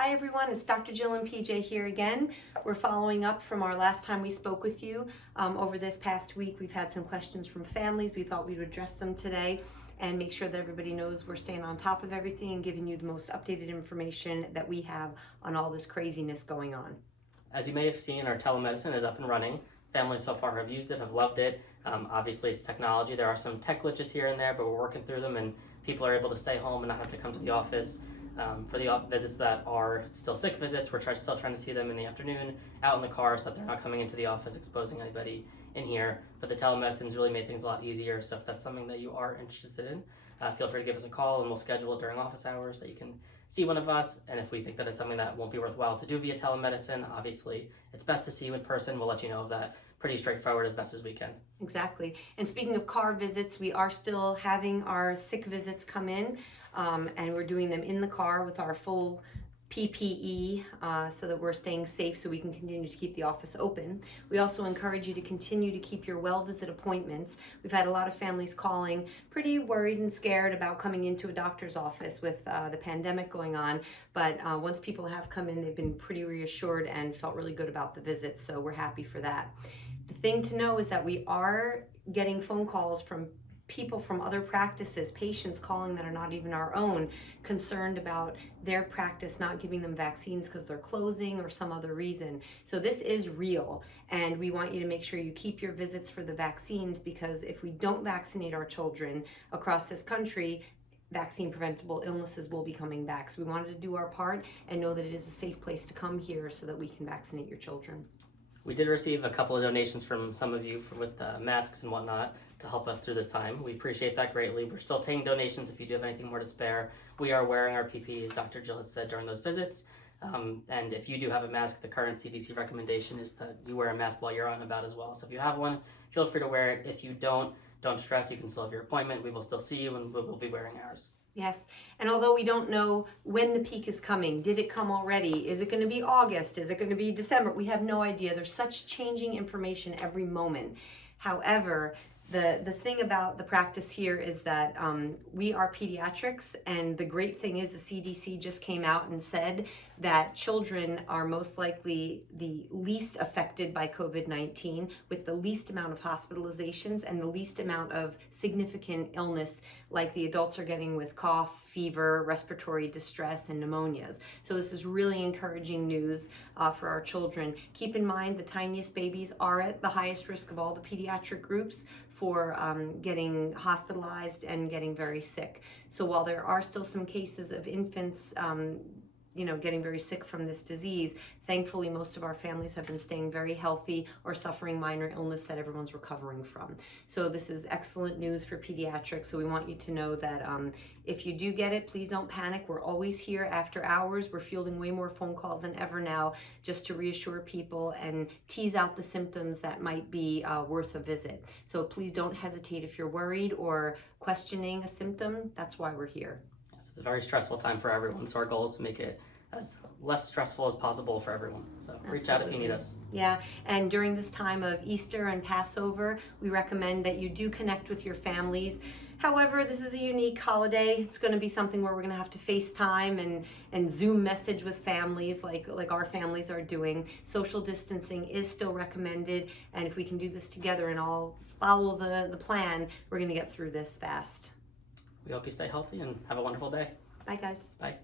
Hi everyone, it's Dr. Jill and PJ here again. We're following up from our last time we spoke with you. Over this past week, we've had some questions from families. We thought we'd address them today and make sure that everybody knows we're staying on top of everything and giving you the most updated information that we have on all this craziness going on. As you may have seen, our telemedicine is up and running. Families so far have used it, have loved it. Obviously, it's technology. There are some tech glitches here and there, but we're working through them, and people are able to stay home and not have to come to the office. For the visits that are still sick visits, we're still trying to see them in the afternoon, out in the car, so that they're not coming into the office exposing anybody in here. But the telemedicine's really made things a lot easier, so if that's something that you are interested in, feel free to give us a call and we'll schedule it during office hours that you can see one of us. And if we think that it's something that won't be worthwhile to do via telemedicine, obviously it's best to see you in person. We'll let you know of that pretty straightforward as best as we can. Exactly. And speaking of car visits, we are still having our sick visits come in, and we're doing them in the car with our full PPE so that we're staying safe so we can continue to keep the office open. We also encourage you to continue to keep your well visit appointments. We've had a lot of families calling pretty worried and scared about coming into a doctor's office with the pandemic going on, but once people have come in, they've been pretty reassured and felt really good about the visits, so we're happy for that. The thing to know is that we are getting phone calls from people from other practices, patients calling that are not even our own, concerned about their practice not giving them vaccines because they're closing or some other reason. So this is real, and we want you to make sure you keep your visits for the vaccines, because if we don't vaccinate our children across this country, vaccine preventable illnesses will be coming back. So we wanted to do our part and know that it is a safe place to come here so that we can vaccinate your children. We did receive a couple of donations from some of you with masks and whatnot to help us through this time. We appreciate that greatly. We're still taking donations if you do have anything more to spare. We are wearing our PPE, as Dr. Jill had said during those visits. And if you do have a mask, the current CDC recommendation is that you wear a mask while you're out and about as well. So if you have one, feel free to wear it. If you don't stress. You can still have your appointment. We will still see you, and we'll be wearing ours. Yes, and although we don't know when the peak is coming, did it come already? Is it going to be August? Is it going to be December? We have no idea. There's such changing information every moment. However, the thing about the practice here is that we are pediatrics, and the great thing is the CDC just came out and said that children are most likely the least affected by COVID-19, with the least amount of hospitalizations and the least amount of significant illness like the adults are getting with cough, fever, respiratory distress, and pneumonias. So this is really encouraging news for our children. Keep in mind the tiniest babies are at the highest risk of all the pediatric groups for getting hospitalized and getting very sick. So while there are still some cases of infants getting very sick from this disease, thankfully most of our families have been staying very healthy or suffering minor illness that everyone's recovering from. So this is excellent news for pediatrics. So we want you to know that if you do get it, please don't panic. We're always here after hours. We're fielding way more phone calls than ever now, just to reassure people and tease out the symptoms that might be worth a visit. So please don't hesitate if you're worried or questioning a symptom. That's why we're here. It's a very stressful time for everyone, so our goal is to make it as less stressful as possible for everyone. So reach out if you need us. Yeah, and during this time of Easter and Passover, we recommend that you do connect with your families. However, this is a unique holiday. It's going to be something where we're going to have to FaceTime and Zoom message with families like our families are doing. Social distancing is still recommended, and if we can do this together and all follow the plan, we're going to get through this fast. We hope you stay healthy and have a wonderful day. Bye, guys. Bye.